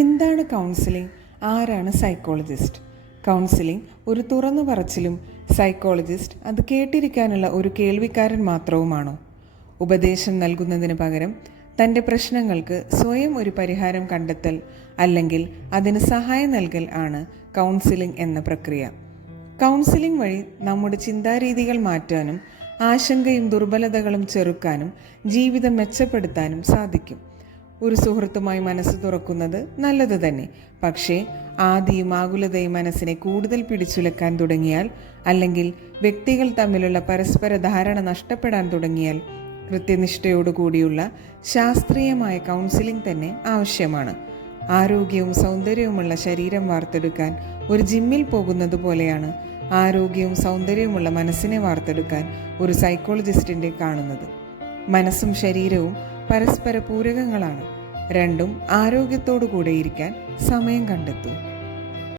എന്താണ് കൗൺസിലിംഗ്? ആരാണ് psychologist? Counselling ഒരു തുറന്നു പറച്ചിലും സൈക്കോളജിസ്റ്റ് അത് കേട്ടിരിക്കാനുള്ള ഒരു കേൾവിക്കാരൻ മാത്രവുമാണോ? ഉപദേശം നൽകുന്നതിന് പകരം തൻ്റെ പ്രശ്നങ്ങൾക്ക് സ്വയം ഒരു പരിഹാരം കണ്ടെത്തൽ അല്ലെങ്കിൽ അതിന് സഹായം നൽകൽ ആണ് കൗൺസിലിംഗ് എന്ന പ്രക്രിയ. കൗൺസിലിംഗ് വഴി നമ്മുടെ ചിന്താരീതികൾ മാറ്റാനും ആശങ്കയും ദുർബലതകളും ചെറുക്കാനും ജീവിതം മെച്ചപ്പെടുത്താനും സാധിക്കും. ഒരു സുഹൃത്തുമായി മനസ്സ് തുറക്കുന്നത് നല്ലത് തന്നെ. പക്ഷേ ആദിയും ആകുലതയും മനസ്സിനെ കൂടുതൽ പിടിച്ചുലക്കാൻ തുടങ്ങിയാൽ, അല്ലെങ്കിൽ വ്യക്തികൾ തമ്മിലുള്ള പരസ്പര ധാരണ നഷ്ടപ്പെടാൻ തുടങ്ങിയാൽ കൃത്യനിഷ്ഠയോടുകൂടിയുള്ള ശാസ്ത്രീയമായ കൗൺസിലിംഗ് തന്നെ ആവശ്യമാണ്. ആരോഗ്യവും സൗന്ദര്യവുമുള്ള ശരീരം വാർത്തെടുക്കാൻ ഒരു ജിമ്മിൽ പോകുന്നത് പോലെയാണ് ആരോഗ്യവും സൗന്ദര്യവുമുള്ള മനസ്സിനെ വാർത്തെടുക്കാൻ ഒരു സൈക്കോളജിസ്റ്റിൻ്റെ കാണുന്നത്. മനസ്സും ശരീരവും പരസ്പര പൂരകങ്ങളാണ്. രണ്ടും ആരോഗ്യത്തോടു കൂടെ ഇരിക്കാൻ സമയം കണ്ടെത്തൂ.